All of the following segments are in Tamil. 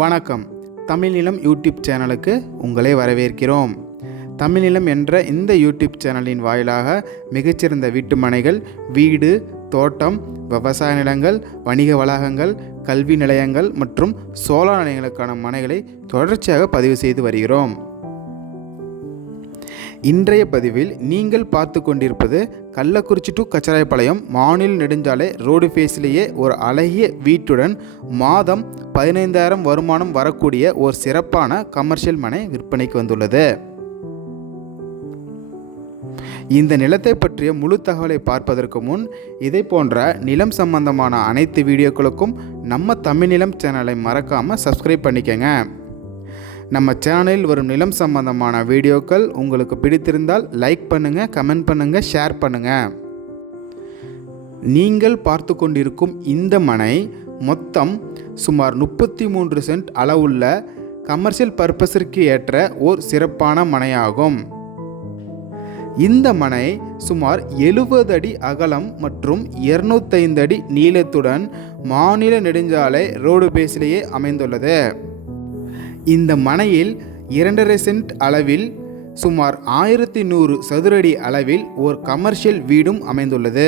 வணக்கம். தமிழ்நிலம் யூடியூப் சேனலுக்கு உங்களை வரவேற்கிறோம். தமிழ்நிலம் என்ற இந்த யூடியூப் சேனலின் வாயிலாக மிகச்சிறந்த வீட்டு மனைகள், வீடு, தோட்டம், விவசாய நிலங்கள், வணிக வளாகங்கள், கல்வி நிலையங்கள் மற்றும் சோலார் நிலையங்களுக்கான மனைகளை தொடர்ச்சியாக பதிவு செய்து வருகிறோம். இன்றைய பதிவில் நீங்கள் பார்த்து கொண்டிருப்பது கள்ளக்குறிச்சி டு கச்சராயபாளையம் மாநில நெடுஞ்சாலை ரோடு ஃபேஸ்லேயே ஒரு அழகிய வீட்டுடன் மாதம் 15,000 வருமானம் வரக்கூடிய ஒரு சிறப்பான கமர்ஷியல் மனை விற்பனைக்கு வந்துள்ளது. இந்த நிலத்தை பற்றிய முழு தகவலை பார்ப்பதற்கு முன் இதை போன்ற நிலம் சம்பந்தமான அனைத்து வீடியோக்களுக்கும் நம்ம தமிழ் நிலம் சேனலை மறக்காமல் சப்ஸ்கிரைப் பண்ணிக்கங்க. நம்ம சேனலில் வரும் நிலம் சம்பந்தமான வீடியோக்கள் உங்களுக்கு பிடித்திருந்தால் லைக் பண்ணுங்கள், கமெண்ட் பண்ணுங்கள், ஷேர் பண்ணுங்கள். நீங்கள் பார்த்து கொண்டிருக்கும் இந்த மனை மொத்தம் சுமார் 33 சென்ட் அளவுள்ள கமர்ஷியல் பர்பஸிற்கு ஏற்ற ஓர் சிறப்பான மனையாகும். இந்த மனை சுமார் 70 அடி அகலம் மற்றும் 205 அடி நீளத்துடன் மாநில நெடுஞ்சாலை ரோடு பேஸிலேயே அமைந்துள்ளது. இந்த மனையில் 2.5 சென்ட் அளவில் சுமார் 1100 சதுரடி அளவில் ஒரு கமர்ஷியல் வீடும் அமைந்துள்ளது.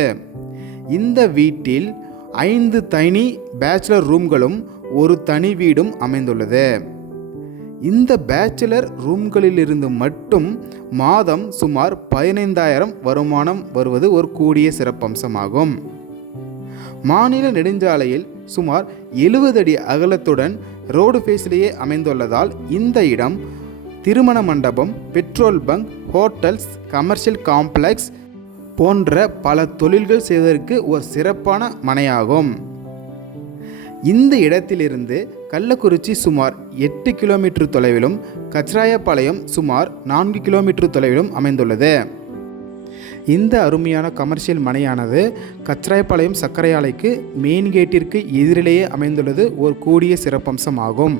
இந்த வீட்டில் 5 தனி பேச்சுலர் ரூம்களும் ஒரு தனி வீடும் அமைந்துள்ளது. இந்த பேச்சுலர் ரூம்களிலிருந்து மட்டும் மாதம் சுமார் 15,000 வருமானம் வருவது ஒரு கூடிய சிறப்பம்சமாகும். மாநில நெடுஞ்சாலையில் சுமார் 70 அடி அகலத்துடன் ரோடு ஃபேஸ்லேயே அமைந்துள்ளதால் இந்த இடம் திருமண மண்டபம், petrol bunk, hotels, commercial complex போன்ற பல தொழில்கள் செய்வதற்கு ஒரு சிறப்பான மனையாகும். இந்த இடத்திலிருந்து கள்ளக்குறிச்சி சுமார் 8 கிலோமீட்டர் தொலைவிலும் கச்சராயபாளையம் சுமார் 4 கிலோமீட்டர் தொலைவிலும் அமைந்துள்ளது. இந்த அருமையான கமர்ஷியல் மனையானது கச்சராயபாளையம் சர்க்கரை ஆலைக்கு மெயின் கேட்டிற்கு எதிரிலேயே அமைந்துள்ளது ஒரு கூடிய சிறப்பம்சமாகும்.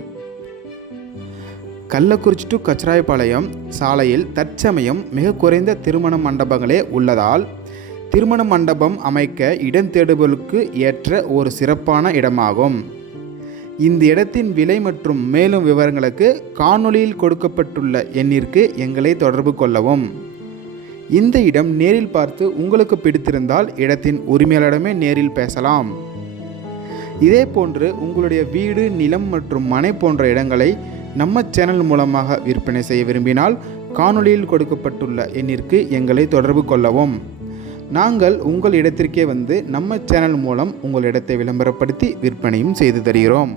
கள்ளக்குறிச்சி டு கச்சராயபாளையம் சாலையில் தற்சமயம் மிக குறைந்த திருமண மண்டபங்களே உள்ளதால் திருமண மண்டபம் அமைக்க இடம் தேடுபவர்களுக்கு ஏற்ற ஒரு சிறப்பான இடமாகும். இந்த இடத்தின் விலை மற்றும் மேலும் விவரங்களுக்கு காணொளியில் கொடுக்கப்பட்டுள்ள எண்ணிற்கு எங்களை தொடர்பு கொள்ளவும். இந்த இடம் நேரில் பார்த்து உங்களுக்கு பிடித்திருந்தால் இடத்தின் உரிமையாளரிடமே நேரில் பேசலாம். இதே போன்று உங்களுடைய வீடு, நிலம் மற்றும் மனை போன்ற இடங்களை நம்ம சேனல் மூலமாக விற்பனை செய்ய விரும்பினால் காணொளியில் கொடுக்கப்பட்டுள்ள எண்ணிற்கு எங்களை தொடர்பு கொள்ளவும். நாங்கள் உங்கள் இடத்திற்கே வந்து நம்ம சேனல் மூலம் உங்கள் இடத்தை விளம்பரப்படுத்தி விற்பனையும் செய்து தருகிறோம்.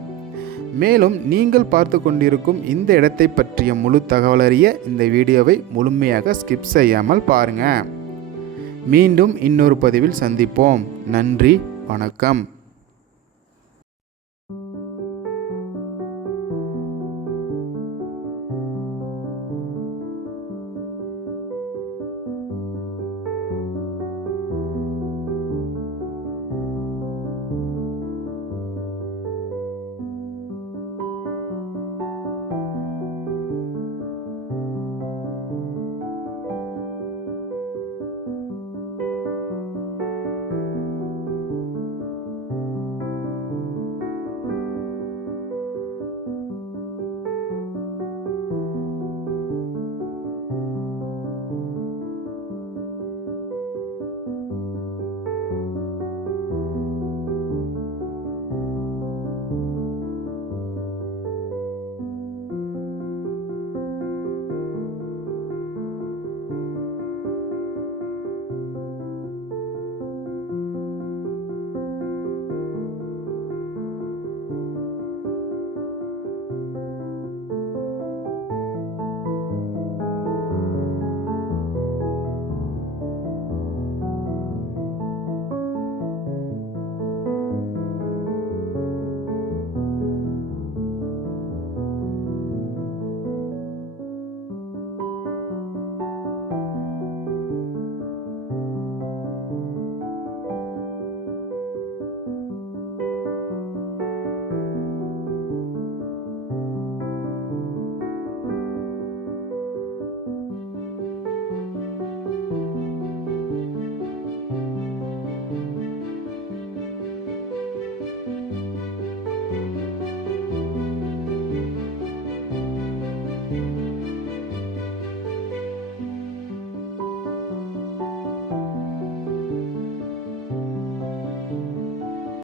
மேலும் நீங்கள் பார்த்து கொண்டிருக்கும் இந்த இடத்தை பற்றிய முழு தகவல் அறிய இந்த வீடியோவை முழுமையாக ஸ்கிப் செய்யாமல் பாருங்கள். மீண்டும் இன்னொரு பதிவில் சந்திப்போம். நன்றி, வணக்கம்.